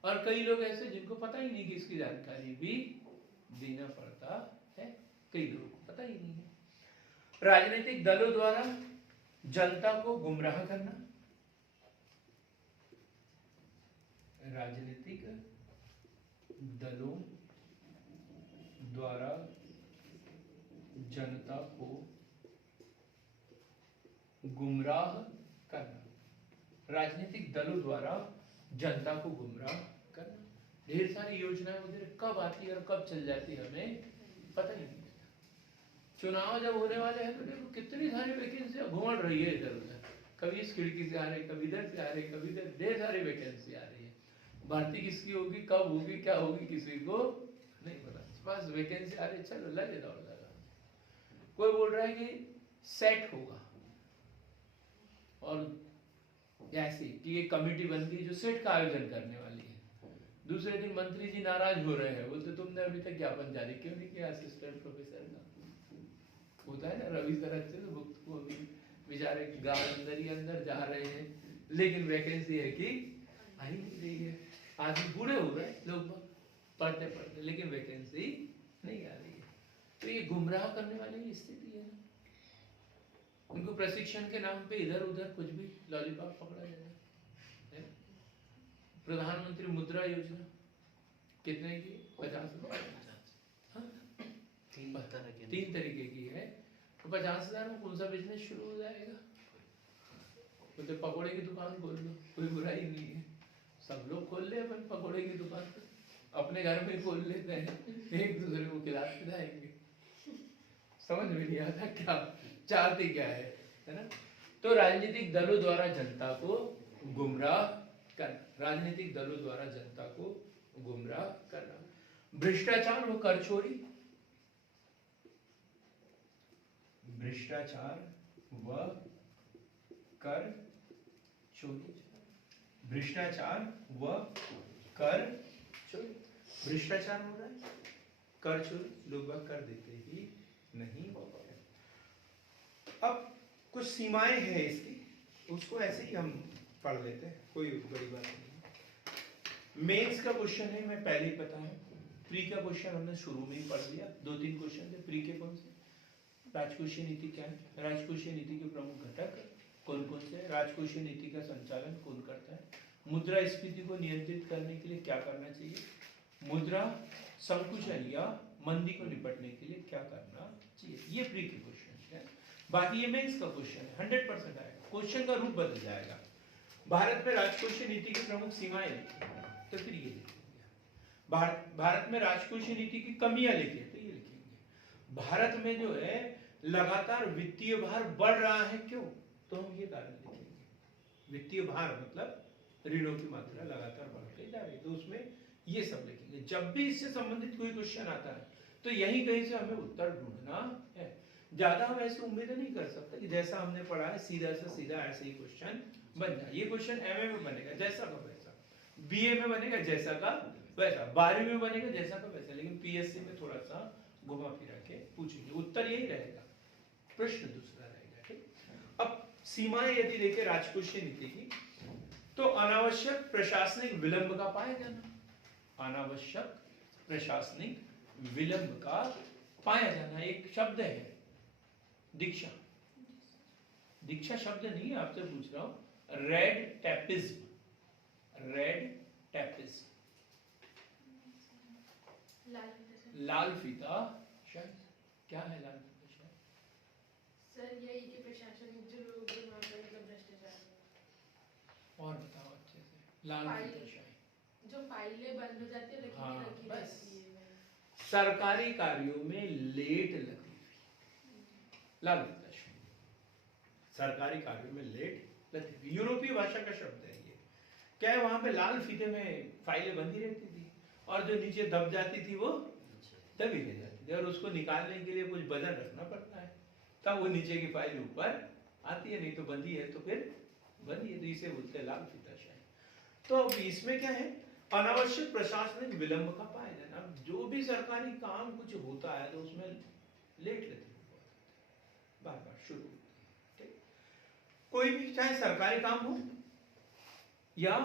और कई लोग ऐसे जिनको पता ही नहीं कि इसकी जानकारी भी देना पड़ता है, कई लोगों को पता ही नहीं है। राजनीतिक दलों द्वारा जनता को गुमराह करना, राजनीतिक दलों द्वारा जनता को गुमराह करना, राजनीतिक दलों द्वारा जनता को गुमराह करना। ढेर सारी योजनाएं वगैरह कब आती है और कब चल जाती है हमें पता ही नहीं। चुनाव जब होने वाले हैं तो देखो कितनी सारी वैकेंसियां घूम रही है इधर उधर, कभी इस खिड़की से आ रही, कभी इधर से आ रही, कभी इधर, ढेर सारी वैकेंसी आ रही है। भर्ती किसकी होगी, कब होगी, क्या होगी, किसी को नहीं पता, बस वैकेंसी आ रही, चलो लगे दौड़ लगा। कोई बोल रहा है कि सेट होगा, और ऐसे कि एक कमेटी बन गई जो सेट का आयोजन करने वाली है। दूसरे दिन मंत्री जी नाराज हो रहे हैं, बोलते तुमने अभी तक ज्ञापन जारी क्यों नहीं किया असिस्टेंट प्रोफेसर का। होता है ना, रवि सर अच्छे से भुक्त को भी बेचारे गाँव अंदर ही अंदर जा रहे हैं, लेकिन वैकेंसी है कि आ ही नहीं रही है। आदमी बूढ़े हो गए लोग पढ़ते पढ़ते, लेकिन वैकेंसी नहीं आ रही है। तो ये गुमराह करने वाली स्थिति है ना। उनको प्रशिक्षण के नाम पे इधर उधर कुछ भी लॉलीपॉप पकड़ा जाए है। प्रधानमंत्री मुद्रा योजना कितने की? 50,000। हाँ? तीन तरीके की है। तो 50,000 में कौन सा बिजनेस शुरू हो जाएगा? तो पकोड़े की दुकान खोल लो, कोई बुराई नहीं है। सब लोग खोल ले अपन पकोड़े की दुकान, अपने घर में खोल लेते हैं, एक दूसरे को खिलाएंगे। समझ में नहीं आता क्या चाहते क्या है ना। तो राजनीतिक दलों द्वारा जनता को गुमराह करना, राजनीतिक दलों द्वारा जनता को गुमराह करना। भ्रष्टाचार व कर चोरी, भ्रष्टाचार व कर चोरी, भ्रष्टाचार व कर चोरी। भ्रष्टाचार हो रहा है, कर चोरी, लोग कर देते ही नहीं। अब कुछ सीमाएं हैं इसकी, उसको ऐसे ही हम पढ़ लेते हैं, कोई बड़ी बात नहीं। मेंस का क्वेश्चन है, मैं पहले ही पता है। प्री का क्वेश्चन हमने शुरू में ही पढ़ लिया, 2-3 क्वेश्चन थे। प्री के कौन से? राजकोषीय नीति क्या है, राजकोषीय नीति के प्रमुख घटक कौन कौन से, राजकोषीय नीति का संचालन कौन करता है, मुद्रास्फीति को नियंत्रित करने के लिए क्या करना चाहिए, मुद्रा संकुचन या मंदी को निपटने के लिए क्या करना चाहिए। ये प्री के क्वेश्चन है। बाकी ये मेंस का क्वेश्चन है, 100% आएगा। क्वेश्चन का रूप बदल जाएगा। भारत में राजकोषीय नीति की प्रमुख सीमाएं लिखी, तो फिर ये लिखेंगे। भारत में राजकोषीय नीति की कमियां लिखी, तो ये लिखेंगे। भारत में जो है लगातार वित्तीय भार बढ़ रहा है, क्यों? तो हम ये कारण लिखेंगे। वित्तीय भार मतलब ऋणों की मात्रा लगातार बढ़ती जा रही है, तो उसमें ये सब लिखेंगे। जब भी इससे संबंधित कोई क्वेश्चन आता है तो यही कहीं से हमें उत्तर ढूंढना है। ज्यादा हम ऐसे उम्मीद नहीं कर सकते कि जैसा हमने पढ़ा है सीधा से सीधा ऐसे ही क्वेश्चन बन जाए। ये क्वेश्चन एमए में बनेगा जैसा का वैसा, बीए में बनेगा जैसा का वैसा, 12वीं में बनेगा जैसा का वैसा, लेकिन पीएससी में थोड़ा सा घुमा फिरा के पूछेंगे, उत्तर यही रहेगा, प्रश्न दूसरा रहेगा। ठीक। अब सीमाएं यदि देखें राजकोषीय नीति की, तो अनावश्यक प्रशासनिक विलंब का पाया जाना, अनावश्यक प्रशासनिक विलंब का पाया जाना। एक शब्द है दीक्षा, दीक्षा शब्द नहीं है, आपसे पूछ रहा हूं। रेड टैपिज्म, रेड टैपिज्म, लाल फीता शायद। क्या है लाल फीता शायद? सर यही कि प्रशासनिक जो लोग हैं वहाँ पे मतलब भ्रष्टाचार है। और बताओ अच्छे से। लाल फीता शायद जो फाइलें बंद हो जाती है, हाँ, रखी बस। रहती है। सरकारी कार्यों में लेट लगी हुई, लाल फीता शायद। सरकारी कार्यों में लेट लगी हुई, यूरोपीय भाषा का शब्द है ये। क्या है, वहां पे लाल फीते में फाइलें बंधी रहती थी, और जो नीचे दब जाती थी वो दबी रह जाती थी, और उसको निकालने के लिए कुछ वजन रखना पड़ता है, तब वो नीचे की फाइल ऊपर आती है, नहीं तो बंदी है तो फिर बंदी है, तो इसे बोलते हैं लाल फीता शायद। तो अब इसमें क्या है, अनावश्यक प्रशासनिक विलंब का पाया जाना। जो भी सरकारी काम कुछ होता है तो उसमें लेट लगती है, बार बार शुरू होती है। कोई भी चाहे सरकारी काम हो या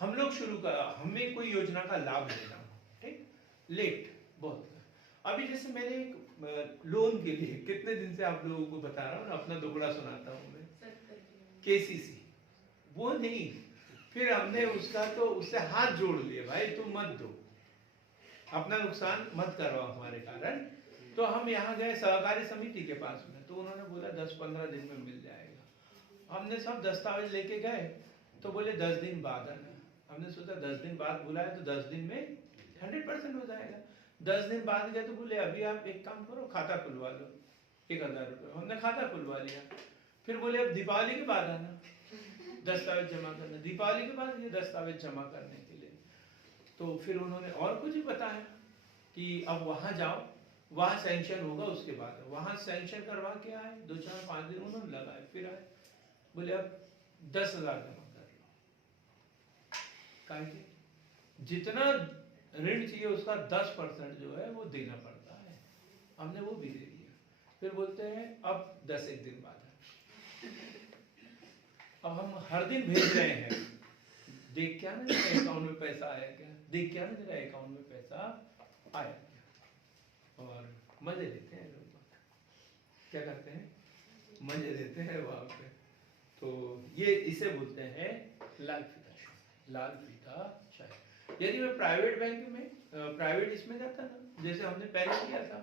हम लोग शुरू कर, हमें कोई योजना का लाभ लेना हो, ठीक, लेट बहुत। अभी जैसे मैंने एक लोन के लिए कितने दिन से आप लोगों को बता रहा हूँ, अपना दुगड़ा सुनाता हूँ मैं, केसीसी, वो नहीं, फिर हमने उसका तो उससे हाथ जोड़ लिए, भाई तुम मत दो, अपना नुकसान मत करवाओ हमारे कारण। तो हम यहाँ गए सहकारी समिति के पास में, तो उन्होंने बोला 10-15 दिन में मिल जाएगा। हमने सब दस्तावेज लेके गए, तो बोले 10 दिन बाद आना। हमने सोचा 10 दिन बाद बुलाया तो 10 दिन में 100% हो जाएगा। 10 दिन बाद गए तो बोले अभी आप एक काम करो, खाता खुलवा लो 1000 रुपये। हमने खाता खुलवा लिया। फिर बोले अब दीपावली के बाद आना, दस्तावेज जमा करना। दीपावली के बाद ये दस्तावेज जमा करने के लिए, तो फिर उन्होंने और कुछ बताया कि अब वहां जाओ, वहां सैंक्शन होगा, उसके बाद वहां सैंक्शन करवा के आए। 2-4-5 दिन उन्होंने लगाए, फिर आए, बोले अब 10,000 जमा कर लो। काहे के? जितना ऋण चाहिए उसका 10% जो है वो देना पड़ता है, हमने वो भी दे दिया। फिर बोलते हैं अब 10 दिन बाद है। अब हम हर दिन भेज रहे हैं, देख क्या ना मेरा अकाउंट में पैसा आया क्या, देख क्या ना मेरा अकाउंट में पैसा आया क्या, और मजे लेते हैं लोग। क्या करते हैं? मजे लेते हैं वहां पे। तो ये इसे बोलते हैं लाल फीता शाही, लाल फीता शाही। यदि मैं प्राइवेट बैंक में प्राइवेट इसमें जाता ना, जैसे हमने पहले किया था,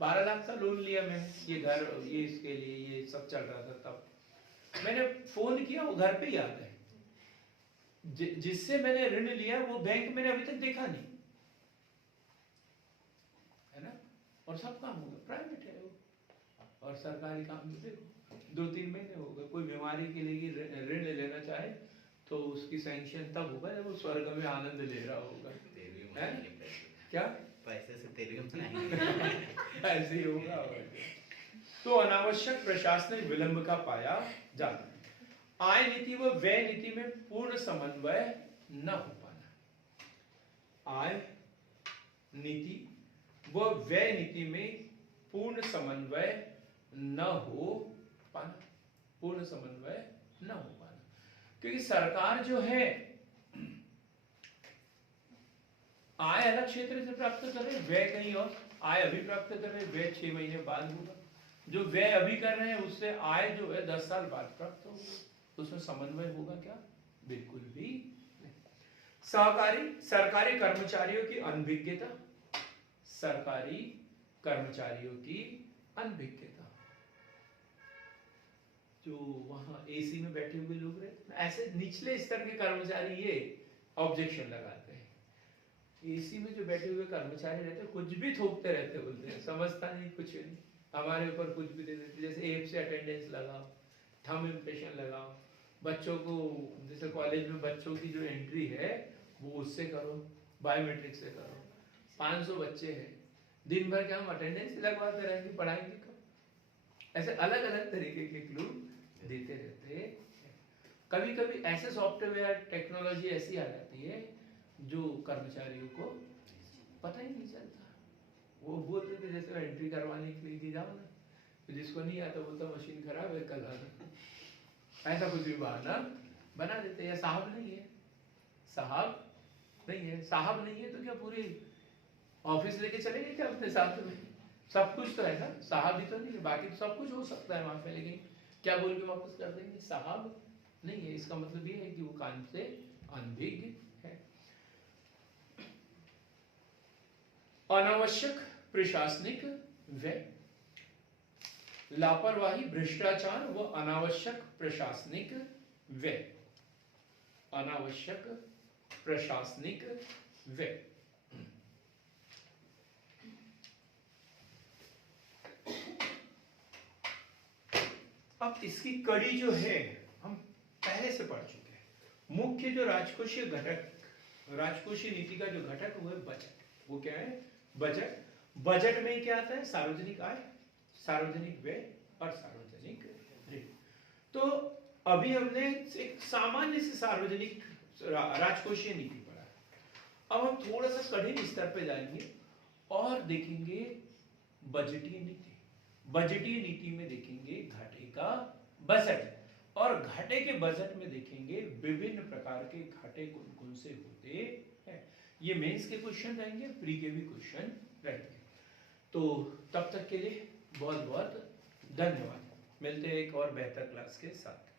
12 लाख का लोन लिया मैंने, ये घर ये इसके लिए ये सब चल रहा था, तब मैंने फोन किया, वो घर पे ही आ गए। जिससे मैंने ऋण लिया वो बैंक मैंने अभी तक देखा नहीं, है ना। और सब काम होगा, प्राइवेट है वो। और सरकारी काम में देखो 2-3 महीने हो गए। कोई बीमारी के लिए ऋण लेना चाहे तो उसकी सैंक्शन तब होगा जब वो स्वर्ग में आनंद ले रहा होगा, है? क्या पैसे से तेरी बनाएंगे। ऐसे ही होगा। तो अनावश्यक प्रशासनिक विलंब का पाया जाता है। आय नीति व व्यय नीति में पूर्ण समन्वय न हो पाना। आय नीति व व्यय नीति में पूर्ण समन्वय न हो पाना, पूर्ण समन्वय न हो पाना, क्योंकि सरकार जो है आय अलग क्षेत्र से प्राप्त कर रहे, व्यय कहीं और। आय अभी प्राप्त कर रहे, व्यय 6 महीने बाद होगा। जो व्यय अभी कर रहे हैं उससे आय जो है 10 साल बाद प्राप्त होगा, तो उसमें समन्वय होगा क्या? बिल्कुल भी नहीं। सरकारी कर्मचारियों की अनभिज्ञता, सरकारी कर्मचारियों की अनभिज्ञता, जो वहां एसी में बैठे हुए लोग रहते, ऐसे निचले स्तर के कर्मचारी ये ऑब्जेक्शन लगाते हैं। एसी में जो बैठे हुए कर्मचारी रहते कुछ भी थोपते रहते, बोलते हैं समझता नहीं कुछ नहीं, हमारे ऊपर कुछ भी दे देते। जैसे ऐप से अटेंडेंस लगाओ, थंब इम्प्रेशन लगाओ, बच्चों को जैसे कॉलेज में बच्चों की जो एंट्री है वो उससे करो, बायोमेट्रिक से करो। 500 बच्चे हैं, दिन भर क्या हम अटेंडेंस लगवाते रहेंगे, पढ़ाएंगे कब? ऐसे अलग अलग तरीके के क्लू देते रहते हैं। कभी कभी ऐसे सॉफ्टवेयर टेक्नोलॉजी ऐसी आ जाती है जो कर्मचारियों को पता ही नहीं चलता। वो बोलते थे जैसे एंट्री करवाने के लिए जाओ ना, तो जिसको नहीं आता बोलता मशीन खराब है कल आना, ऐसा कुछ भी बहाना बना देते हैं। साहब नहीं है, साहब नहीं है, साहब नहीं है तो क्या पूरी ऑफिस लेके चलेंगे क्या अपने साथ में? सब कुछ तो है ना, साहब ही तो नहीं है, बाकी तो सब कुछ हो सकता है वहां पे, लेकिन क्या बोल के वापस कर देंगे? साहब नहीं है। इसका मतलब ये है कि वो काम से अनभिज्ञ है। अनावश्यक प्रशासनिक व्यय, लापरवाही, भ्रष्टाचार व अनावश्यक प्रशासनिक व्यय, अनावश्यक प्रशासनिक व्यय। अब इसकी कड़ी जो है हम पहले से पढ़ चुके हैं। मुख्य जो राजकोषीय घटक, राजकोषीय नीति का जो घटक वो है बजट। वो क्या है? बजट। बजट में क्या आता है? सार्वजनिक आय, सार्वजनिक व्यय और सार्वजनिक ऋण। तो अभी हमने एक सामान्य से सार्वजनिक राजकोषीय नीति पढ़ा। अब हम थोड़ा सा कठिन स्तर पे जाएंगे और देखेंगे बजटीय नीति। बजटीय नीति में देखेंगे घाटे का बजट, और घाटे के बजट में देखेंगे विभिन्न प्रकार के घाटे कौन कौन से होते हैं। ये मेंस के क्वेश्चन रहेंगे, प्री के भी क्वेश्चन रहेंगे। तो तब तक के लिए बहुत बहुत धन्यवाद। मिलते हैं एक और बेहतर क्लास के साथ।